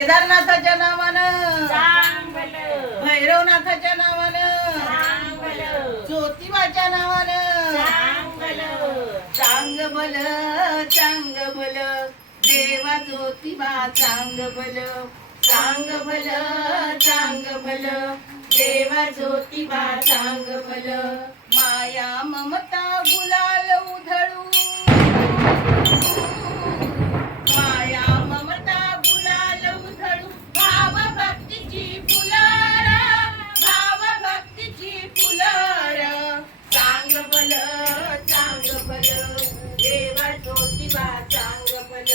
केदारनाथाच्या नावानं सांग भलं, भैरवनाथाच्या नावानं सांग भलं, ज्योतिबाच्या नावानं सांग भलं, चांग भल चांग भल देवा ज्योतिबा चांग भल चांग भल चांग भल देवा ज्योतिबा चांग भल माया ममता गुलाल उधळू माया ममता गुलाल उधळू भाव भक्तीची फुलर भाव भक्तीची फुलर चांग भल देवा ज्योतिबा चांग भल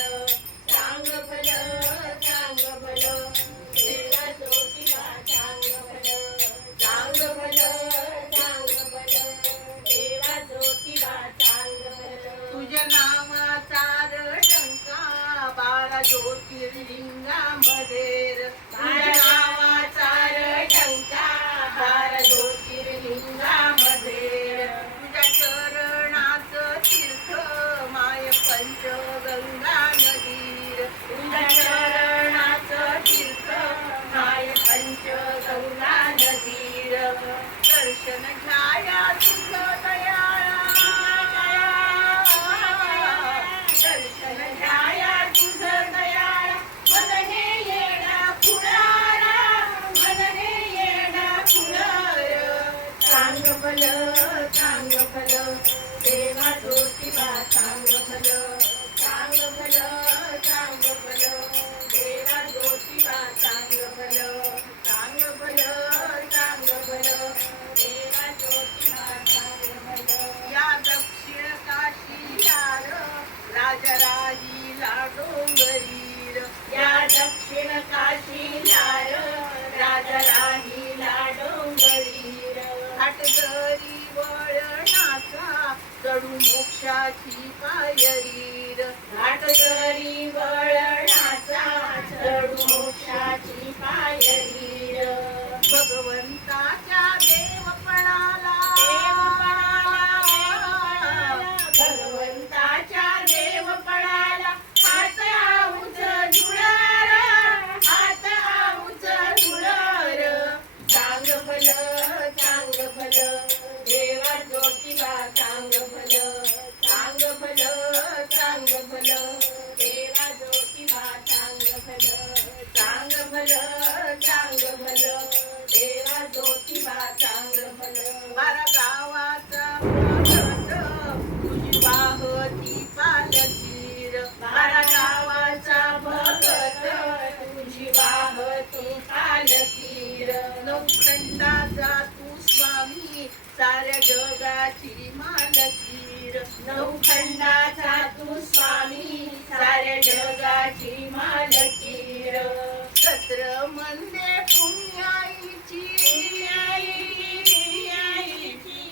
चांग भल देवा ज्योतिबा चांग भल चांग भल देवा ज्योतिबा चांग भल तुझ्या नावाचा डंका 12 ज्योतिर्लिंगामध्ये तुझ्या नावाचा डंका 12 ज्योतिर्लिंगामध्ये तुझ्या चरणाचं तीर्थ माय पंचगंगा नदीर तुझ्या चरणाचं तीर्थ माय पंचगंगा नदीर दर्शन घ्याया तुझं दयाळा दर्शन घ्याया तुझं दयाळा मन हे येणा फुलारा मन हे येणा फुलार चांग भल देवा ज्योतिबा चांग भल देवा ज्योतिबा चांग भल देवा ज्योतिबा चांग भल या दक्षिण काशीयार राजराहीला डोंगरीर या दक्षिण काशीयार राजराहीला डोंगरीर घाटघरी वळणाचा चढू मोक्षाची पायरीर घाटघरी वळणाचा चढू मोक्षाची पायरीर भगवंताच्या देवपणाला भगवंताच्या देवपणाला हात आऊच जुळार हात आऊच जुळार चांग भल देवा ज्योतिबा चांग भल देवा ज्योतिबा चांग भल देवा ज्योतिबा चांग भल बारा गावाचा भगत तुझी वाहती पालकीर बारा गावाचा भगत तुझी वाहती पालकीर नवखंडाचा तू स्वामी साऱ्या जगाची मालकीर नवखंडाचा तू स्वामी साऱ्या जगाची मालकीर सत्र मंदे पुण्याईची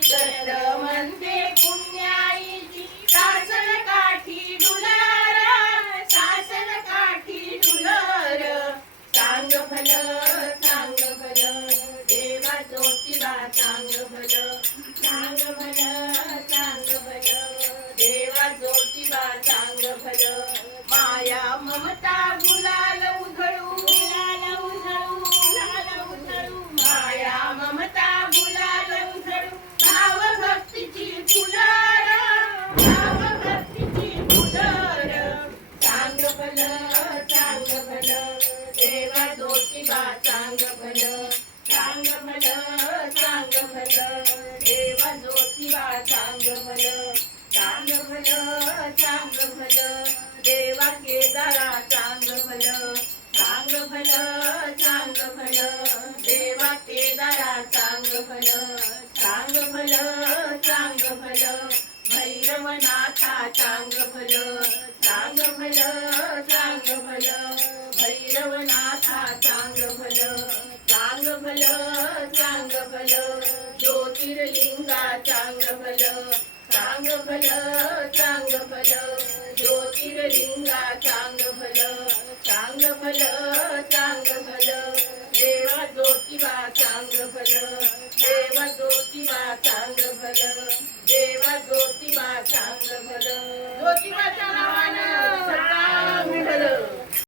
सत्र मंदे पुण्याईची शासन काठी डुलर शासन काठी डुलर चांग भल देवा ज्योतिबा चांग भल देवा ज्योतिबा चांग भल माया ममता गुलाल उधळू माया ममता गुलाल उधळू भाव भक्तीची फुलर भाव भक्तीची फुलर चांग भल देवा ज्योतिबा चांग भल देवा ज्योतिबा चांग भल देवा केदारा चांग भल देवा केदारा चांग भल भैरवनाथा चांग भल भैरवनाथा चांग भल ज्योतिर्लिंगा चांग भल ज्योतिर्लिंगा चांग भल देवा ज्योतिबा चांग भल देवा ज्योतिबा चांग भल ज्योतिबाच्या नावानं